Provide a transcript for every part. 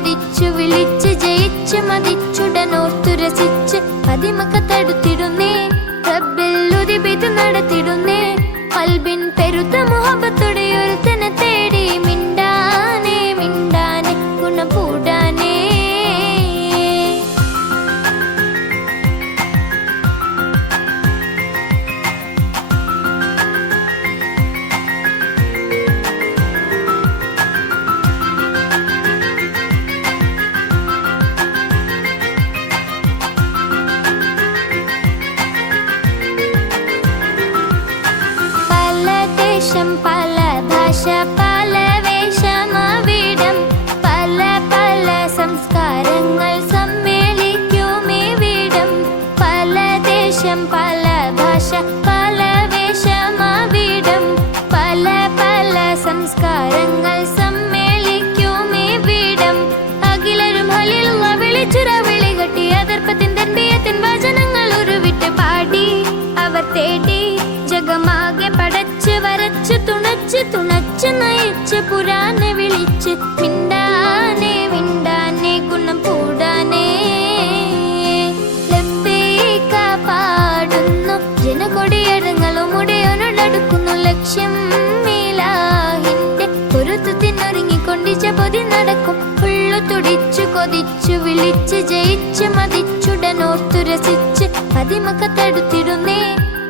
കൊതിച്ചു വിളിച്ച് ജയിച്ച് മതിച്ചുടനോർത്തുരസിച്ച് പതിമക്കത്തടുത്തിടുന്നേ റബ്ബിൽ ഉതി പെയ്ത് നടത്തിടുന്നേ ഖൽബിൻ പെരുത്ത മുഹബത്തോടെ ഒരുത്തനെ തേടി മിണ്ടാനേ മിണ്ടാനേ ഗുണം കൂടാനേ പല ഭാഷ പല വേഷമവിടം പല പല സംസ്കാരങ്ങൾ സമ്മേളിക്കുമിവിടം പല ദേശം പല ഭാഷ പല വേഷമവിടം പല പല സംസ്കാരങ്ങൾ സമ്മേളിക്കുമിവിടം അഖിലരും ഹലിലുള്ള വിളിച്ചുറ വിളികട്ടി അതർപ്പത്തിൻ തൻബിയത്തിൻ വചനങ്ങൾ ഉരുവിട്ട് പാടി അവർ തേടി ജഗമാകെ പടച്ച് വരച്ച് തുണച്ച് നയിച്ച് പുരാനെ വിളിച്ച് മിണ്ടാനേ മിണ്ടാനേ ഗുണം കൂടാനേ ലബ്ബൈക പാടുന്നു ജനകൊടിയടങ്ങളും ഉടയോനോടടുക്കുന്നു ലക്ഷ്യം ഇലാഹിന്റെ പൊരുത്തത്തിനൊരുങ്ങിക്കൊണ്ടിച്ച പൊതി നടക്കും ഉള്ളു തുടിച്ചു കൊതിച്ചു വിളിച്ച് ജയിച്ച് മതിച്ചുടനോർത്തുരസിച്ച് പതിമക്കത്തടുത്തിടുന്നേ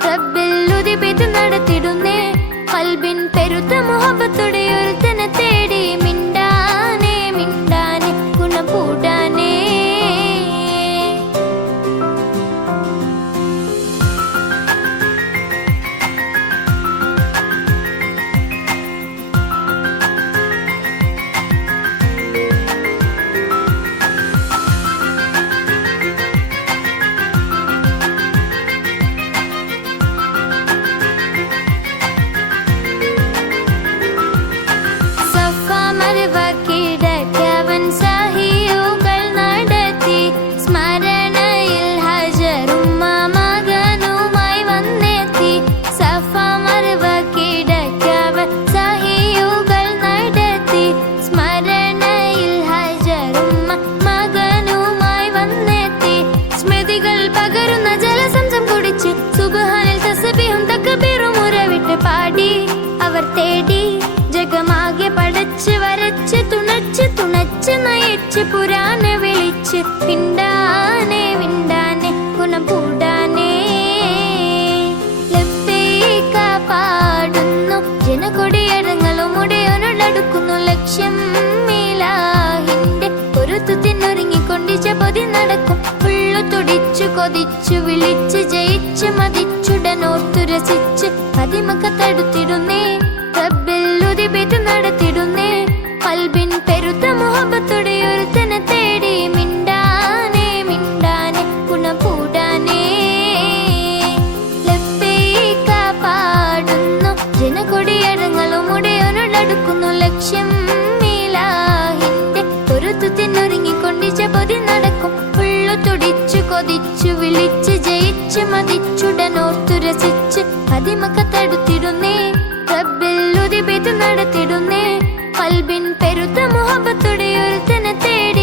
റബ്ബിൽ ഉതി പെയ്ത് നടത്തിടുന്നേ ഖൽബിൻ പെരുത്ത മുഹബത്തോടെ ഒരുത്തനെ തേടി മിണ്ടാനേ മിണ്ടാനേ ഗുണം കൂടാനേ പാടി അവർ തേടി ജഗമാകെ പടച്ച് വരച്ച് തുണച്ച് നയിച്ച് പുരാനെ വിളിച്ച് മിണ്ടാനേ മിണ്ടാനേ ഗുണം കൂടാനേ ലബ്ബൈക പാടുന്നു ജനകൊടിയടങ്ങളും ഉടയോനോടടുക്കുന്നു ലക്ഷ്യം ഇലാഹിന്റെ പൊരുത്തത്തിനൊരുങ്ങിക്കൊണ്ടിച്ച പൊതി നടക്കും ഉള്ളു തുടിച്ചു കൊതിച്ചു വിളിച്ച് ജയിച്ച് മതിച്ചുടനോർത്തുരസിച്ച് പതിമക്കത്തടുത്തിടുന്നേ റബ്ബിൽ ഉതി പെയ്ത് നടത്തിടുന്നേ ഖൽബിൻ പെരുത്ത മുഹബത്തോടെ ഒരുത്തനെ തേടി മിണ്ടാനേ മിണ്ടാനേ ഗുണം കൂടാനേ ലബ്ബൈക പാടുന്നു ജനകൊടിയടങ്ങളും ഉടയോനോടടുക്കുന്നു ലക്ഷ്യം ഇലാഹിന്റെ പൊരുത്തത്തിനൊരുങ്ങിക്കൊണ്ടിച്ച പൊതി നടക്കും ഉള്ളു തുടിച്ചു കൊതിച്ചു വിളിച്ച് ജയിച്ച് മതിച്ചുടനോർത്തുരസിച്ച് പതിമക്കത്തടുത്തിടുന്നേ റബ്ബിൽ ഉതി പെയ്ത് നടത്തിടുന്നേ ഖൽബിൻ പെരുത്ത മുഹബത്തോടെ ഒരുത്തനെ തേടി